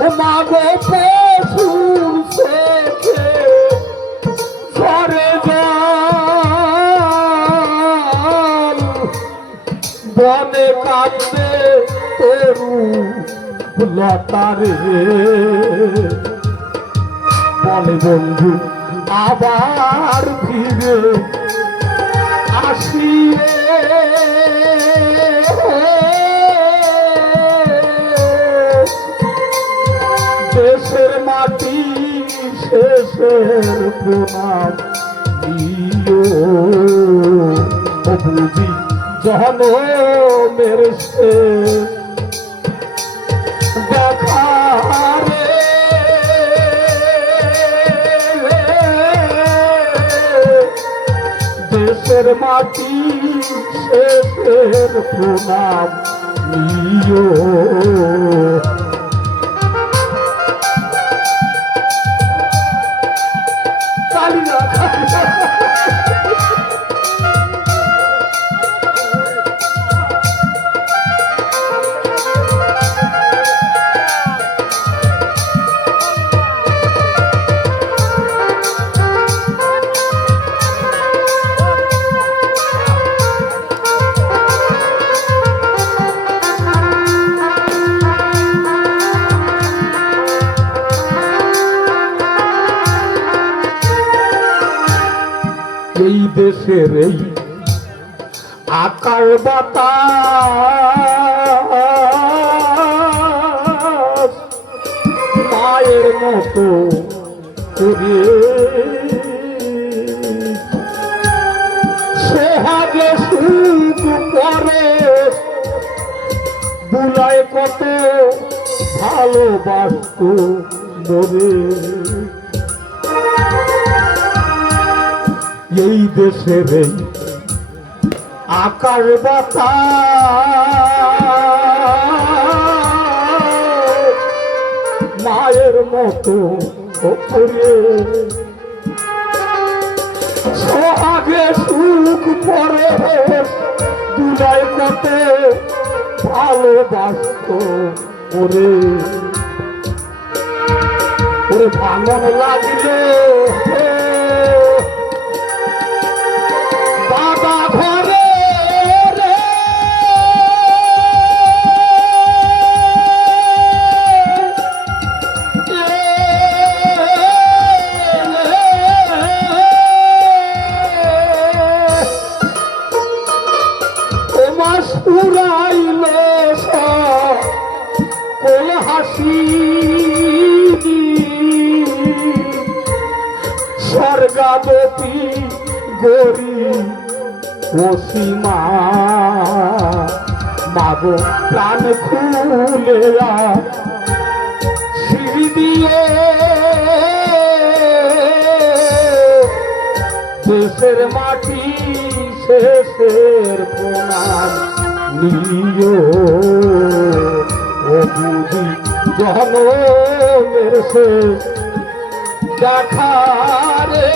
মাগো পশুর চোখে ঝরে জল। বনে কাঁদতে তরু লতারে আবার ফিরে প্রণাম দিও বুঝি জহনের সে দেখা দেশের মাটি শেষের প্রণাম। নিও। এই দেশের এই আকার বাতাস মায়ের মতো সোহাগে সুখ করে। বুলায় কত ভালোবাসত মরে এই দেশের আকার বাতাস। মায়ের মতো সোহাগে সুখ পরে দুলাই কত ভালোবাসত ওরে। ওরে ভাঙন লাগলে উড়াইল কোল হাসি স্বর্গাবতী মাগো প্রাণ খুলে সিঁড়ি দিয়ে। দেশের মাটি শেষের প্রণাম নিও। ও বুঝি জহনের শেষ দেখা রে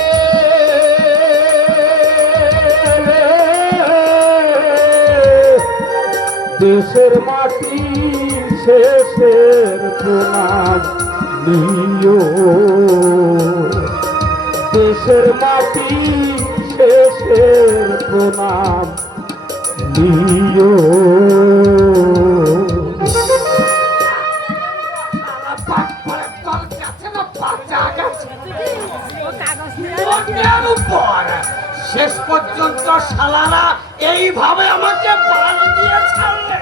দেশের মাটি শেষের প্রণাম নিও। দেশের মাটি শেষের প্রণাম শেষ পর্যন্ত শালারা এইভাবে আমাকে বাল দিয়ে ছাড়লে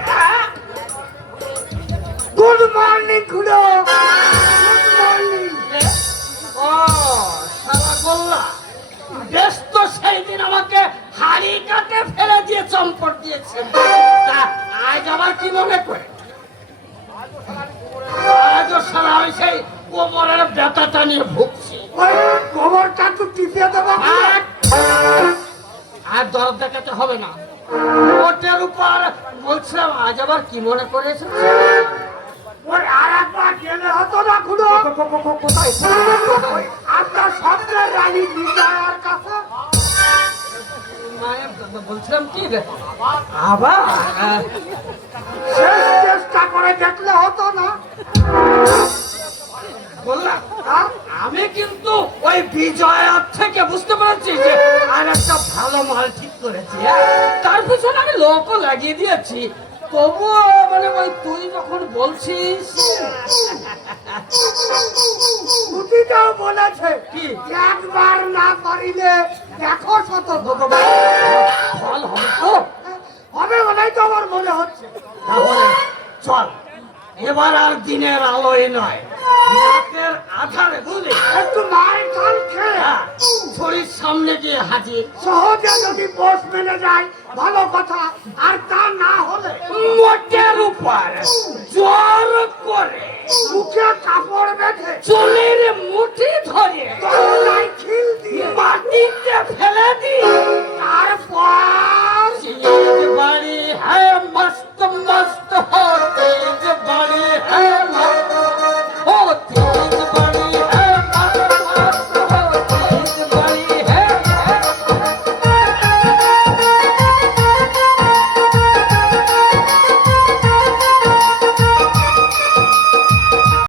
গুড মর্নিং খুড়ো গুড মর্নিং ও শালা গোল্লা। বেশ তো সেই দিন আমাকে কাটে ফেলে দিয়ে চম্পট দিয়েছে। আজ আবার কি মনে করে আজও সেই কোমরের ব্যথাটা নিয়ে ভুগছি। গোবরটা তো টিপিয়ে দেবো আর আর দরদ দেখাতে হবে না। ওটার উপর বলছিলাম আজ আবার কি মনে করেছে ওই আর একবার গেলে হতো না খুড়ো। কোথায়? আপনার স্বপ্নের রানী বিজয়ার কাছে। বলছিলাম কি? আবার চেষ্টা করে দেখলে হতো না বললাম? আমি কিন্তু ওই বিজয়ার থেকে বুঝতে পারছি যে আর একটা ভালো মাল ঠিক করেছি হ্যাঁ? তার পিছনে আমি লোকও লাগিয়ে দিয়েছি তবুও মানে ওই তুই যখন বলছিস পুতিটাও বলেছে কি? একবার না করিলে দেখো শত ভগবান। ফল হবে। তো হবে বলেই তো আমার মনে হচ্ছে। তাহলে চল এবার আর দিনের আলোয় নয় রাতের আধারে বুঝলি? একটু মায়ের খেয়ে হ্যাঁ, সামনে গিয়ে হাজির সহজে যদি পোষ মেনে যায় ভালো কথা। আর তা না হলে মোটের উপর জোর করে মুখে কাপড় বেঁধে চুলের মুঠি ধরে মাটিতে ফেলে দি